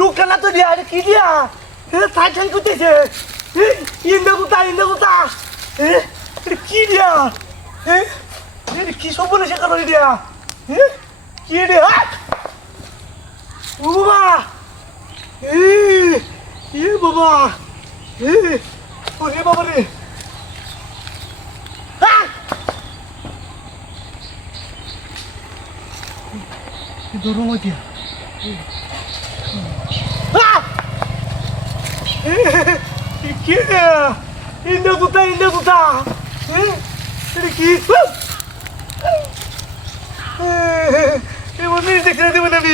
লোকটা তো দিয়া কি দিয়া সাইকেল করতেছে ইন্দা গুতা কি দিয়া কি সব বলে সে কারণ দিয়া কি দিয়া ও বাবা বাবা ওরে বাবা রে দৌড়ো মতিয়া কি ইন্দা গুতা কি এমন দেখে দেবেন আমি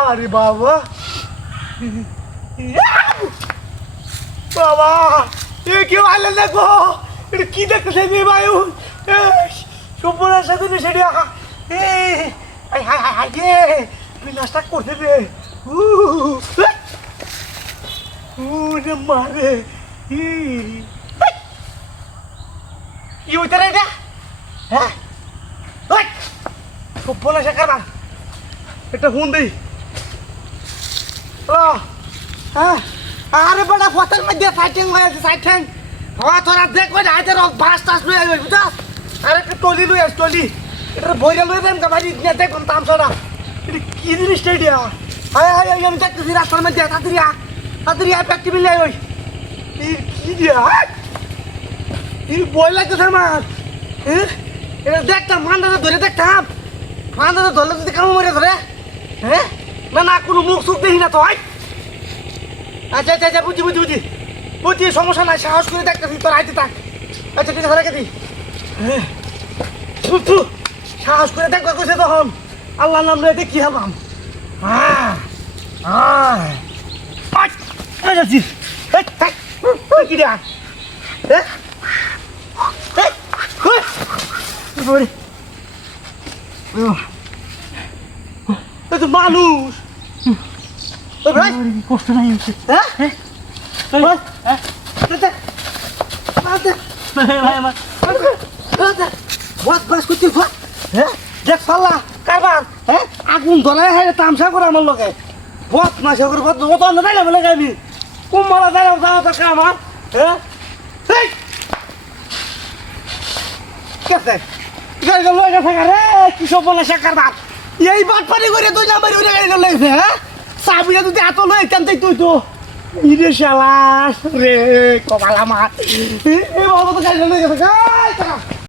আরে বাবা বাবা এ কেউ আলেন না গো এটা কি দেখতেছে মেয়ে বায়ু সম্পূর্ণের সাথে সেটা আমি নাস্তা করতে দে মারে কি হইতে রে এটা হ্যাঁ সম্পূর্ণ সে কারবার এটা ফোন দিই আরে বড়া ফটোর মধ্যে ফাইটিং হয়েছে সাইটেন হওয়া তোরা দেখবে না হাতে রক বাস টাস লয়ে আইবে বুঝা আরে একটা টলি লই আস টলি এটা বইরা লই দেন কাবাড়ি নিয়ে দেখুন তামছড়া এটা কি জিনিসটা এটা হায় হায় আমি দেখতেছি রাস্তার মধ্যে তাড়াতাড়ি প্যাকটি মিলে ওই কি দিয়া এই বই লাগতেছে আমার এটা দেখতাম মান্দাটা ধরে দেখতাম মান্দাটা ধরলে যদি কামড় মরে ধরে হ্যাঁ না কোনো মুখ সুখ দেখি না তো আচ্ছা বুঝি সমস্যা নাই সাহস করে দেখতেছি তোর আইতে থাক আচ্ছা ঠিক আছে রেখে দিই সাহস করে দেখবা কইছে তখন আল্লাহ নাম লয়ে কি হলাম কি দেখ মানুষ কষ্ট নাই দেখ পাল্লা কারবার হ্যাঁ আগুন ধরাই হয় তামসা করে আমার লগে বত না সে করে বত না যাইলে বলে গাইবি কুম্বালা যাইলাম যাওয়া দরকার আমার হ্যাঁ কেসে গাড়ি লয়ে গেছে রে কি সব বলে সে কারবার এই বাট পানি করে তুই নাম্বার উড়ে গাড়ি লইছে হ্যাঁ চাবিটা যদি এত লই টানতেই তুই তো ইরে শালা রে কপাল আমার এই বাবা তো গাড়ি লয়ে গেছে